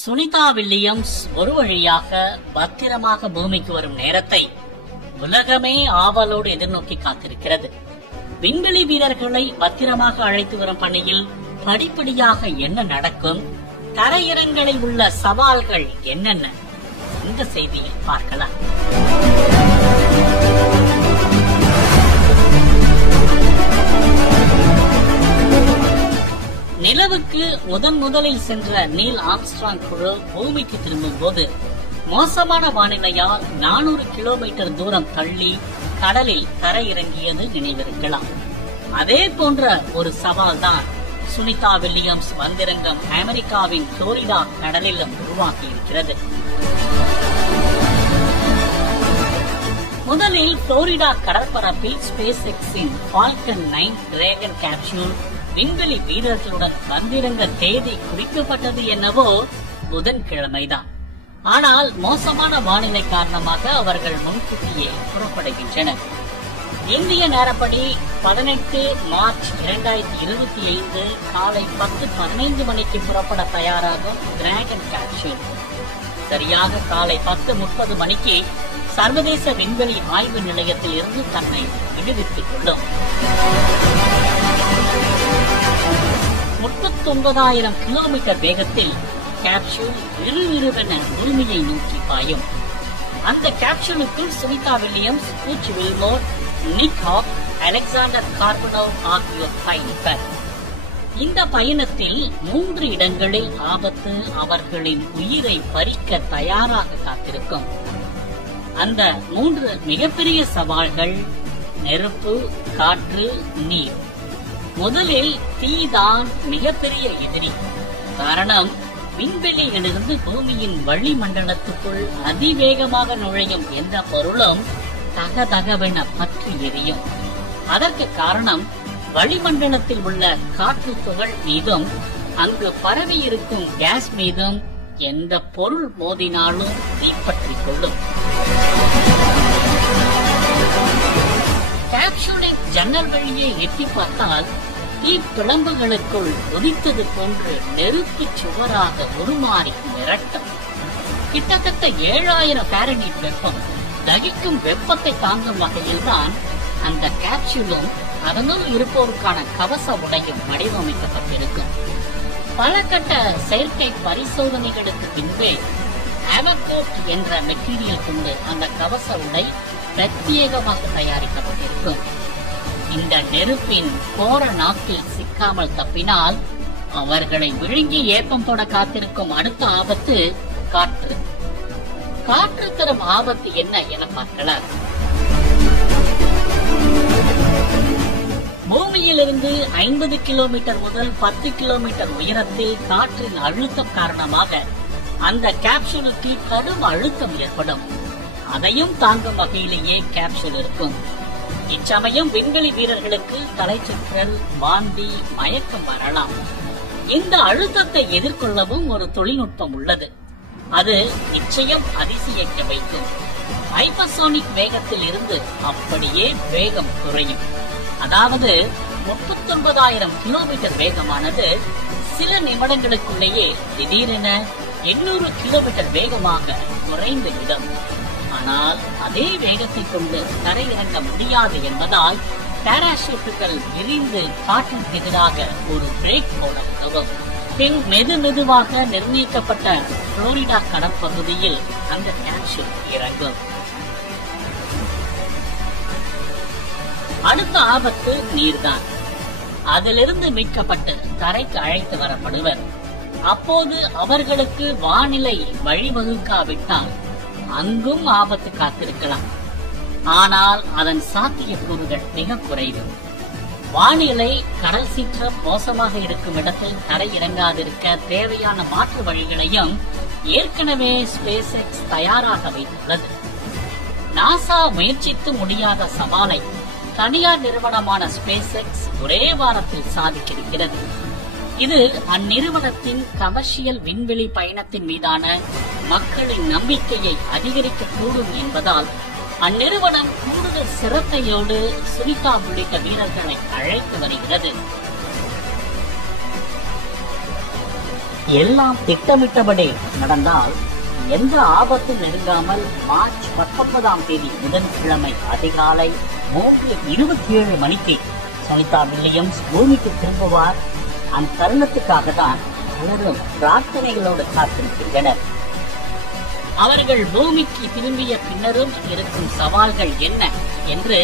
Sunita Williams ஒரு வழியாக பத்திரமாக பூமிக்கு வரும் நேரத்தை உலகமே ஆவலோடு எதிர்நோக்கி காத்திருக்கிறது. விண்வெளி வீரர்களை பத்திரமாக அழைத்து வரும் பணியில் படிப்படியாக என்ன நடக்கும், தரையிறங்களில் உள்ள சவால்கள் என்னென்ன, இந்த செய்தியில் பார்க்கலாம். நிலவுக்கு முதலில் சென்ற நீல் ஆம்ஸ்ட்ராங் குழு பூமிக்கு திரும்பும் போது மோசமான வானிலையால் 400 கிலோமீட்டர் தூரம் தள்ளி கடலில் தரையிறங்கியது நினைவிருக்கலாம். அதே போன்ற ஒரு சவால் தான் சுனிதா வில்லியம்ஸ் வந்திறங்கம் அமெரிக்காவின் புளோரிடா கடலிலும் உருவாக்கி இருக்கிறது. முதலில் புளோரிடா கடற்பரப்பில் ஸ்பேஸ் எக்ஸின் ஃபால்கன் 9 டிராகன் கேப்சூல் விண்வெளி வீரர்களுடன் வந்திறங்க தேதி குறிக்கப்பட்டது என்னவோ புதன்கிழமைதான். ஆனால் மோசமான வானிலை காரணமாக அவர்கள் முன்கூட்டியே புறப்படுகின்றனர். இந்திய நேரப்படி 18 மார்ச் 2025 காலை 10:15 மணிக்கு புறப்பட தயாராகும் டிராகன் கேப்சூல் சரியாக காலை 10:30 மணிக்கு சர்வதேச விண்வெளி ஆய்வு நிலையத்தில் இருந்து தன்னை விடுவித்துக் கொள்ளும். 39,000 கிலோமீட்டர் வேகத்தில் கேப்சூல் விறுவிறுவென பூமியை நோக்கி பாயும். அந்த கேப்சூலுக்குள் சுனிதா வில்லியம்ஸ், பூச் வில்மோர், நிக் ஹாக், அலெக்சாண்டர் கார்பனோவ் ஆகியோர் பயணிப்பர். இந்த பயணத்தில் 3 இடங்களில் ஆபத்து அவர்களின் உயிரை பறிக்க தயாராக காத்திருக்கும். அந்த 3 மிகப்பெரிய சவால்கள் நெருப்பு, காற்று, நீர். முதலில் தீதான் மிகப்பெரிய எதிரி. காரணம், விண்வெளியிலிருந்து பூமியின் வளிமண்டலத்துக்குள் அதிவேகமாக நுழையும் எந்த பொருளும் தகதகவென பற்றி எரியும். அதற்கு காரணம், வளிமண்டலத்தில் உள்ள காற்று துகள் மீதும் அங்கு பரவி இருக்கும் கேஸ் மீதும் எந்த பொருள் மோதினாலும் தீப்பற்றிக் கொள்ளும். கேப்சூலின் ஜன்னல் வழியே எட்டி பார்த்தால் தீப்பிழம்புகளுக்குள் உதித்தது போன்று நெருப்பு சுவராக உருமாறி மிரட்டும். கிட்டத்தட்ட 7000 ஃபாரன்ஹீட் வெப்பம் தகிக்கும் வெப்பத்தை தாங்கும் வகையில் தான் அந்த கேப்சூலும் அதனுள் இருப்போருக்கான கவச உடையும் வடிவமைக்கப்பட்டிருக்கும். பல கட்ட செயற்கை பரிசோதனைகளுக்கு பின்பே ஆவர்கோட் என்ற மெட்டீரியல் கொண்டு அந்த கவச உடை பிரத்யேகமாக தயாரிக்கப்பட்டிருக்கும். இந்த நெருப்பின் கோர நாக்கில் சிக்காமல் தப்பினால் அவர்களை விழுங்கி ஏப்பம் போட காத்திருக்கும் அடுத்த ஆபத்து காற்று. காற்று தரும் ஆபத்து என்ன என பார்க்கலாம். பூமியிலிருந்து 50 கிலோமீட்டர் முதல் 10 கிலோமீட்டர் உயரத்தில் காற்றின் அழுத்தம் காரணமாக அந்த கேப்சூலுக்கு கடும் அழுத்தம் ஏற்படும். அதையும் தாங்கும் வகையிலேயே கேப்சூல் இருக்கும். இச்சமயம் விண்வெளி வீரர்களுக்கு தலைச்சுற்றல், வாந்தி, மயக்கம் வரலாம். இந்த அழுத்தத்தை எதிர்கொள்ளவும் ஒரு தொழில்நுட்பம் உள்ளது. அது நிச்சயம் அதிசயிக்க வைக்கும். ஹைப்பர்சோனிக் வேகத்தில் இருந்து அப்படியே வேகம் குறையும். அதாவது 39,000 கிலோமீட்டர் வேகமானது சில நிமிடங்களுக்குள்ளேயே திடீரென 800 கிலோமீட்டர் வேகமாக குறைந்துவிடும். ஆனால் அதே வேகத்தை கொண்டு தரையிறங்க முடியாது என்பதால் பாராசூட்டுகள் விரிந்து காற்றுக்கு எதிராக ஒரு பிரேக் போட உதவும். பின் மெதுவாக நிர்ணயிக்கப்பட்ட புளோரிடா கடற்பகுதியில் அந்த கேப்சூல் இறங்கும். அடுத்த ஆபத்து நீர்தான். அதிலிருந்து மீட்கப்பட்டு தரைக்கு அழைத்து வரப்படுவர். அப்போது அவர்களுக்கு வானிலை வழிவகுக்காவிட்டால் அங்கும் ஆபத்து காத்திருக்கலாம். ஆனால் அதன் சாத்தியக்கூறுகள் மிக குறைவு. வானிலை கடல் சீற்றம் மோசமாக இருக்கும் இடத்தில் தரை இறங்காதிருக்க தேவையான மாற்று வழிகளையும் ஏற்கனவே ஸ்பேஸ் எக்ஸ் தயாராக வைத்துள்ளது. நாசா முயற்சித்து முடியாத சவாலை தனியார் நிறுவனமான ஸ்பேஸ் எக்ஸ் ஒரே வாரத்தில் சாதிக்கிறது. இது அந்நிறுவனத்தின் கமர்ஷியல் விண்வெளி பயணத்தின் மீதான மக்களின் நம்பிக்கையை அதிகரிக்கக்கூடும் என்பதால் அந்நிறுவனம் கூடுதல் சிரத்தையோடு சுனிதா உள்ளிட்ட வீரர்களை அழைத்து வருகிறது. எல்லாம் திட்டமிட்டபடி நடந்தால் எந்த ஆபத்தும் நெருங்காமல் மார்ச் 19ஆம் தேதி புதன்கிழமை அதிகாலை 3:27 மணிக்கு சுனிதா வில்லியம்ஸ் பூமிக்கு திரும்புவார். அந்த தருணத்துக்காக தான் பலரும் பிரார்த்தனைகளோடு காத்திருக்கின்றனர். அவர்கள் பூமிக்கு திரும்பிய பின்னரும் இருக்கும் சவால்கள் என்ன என்று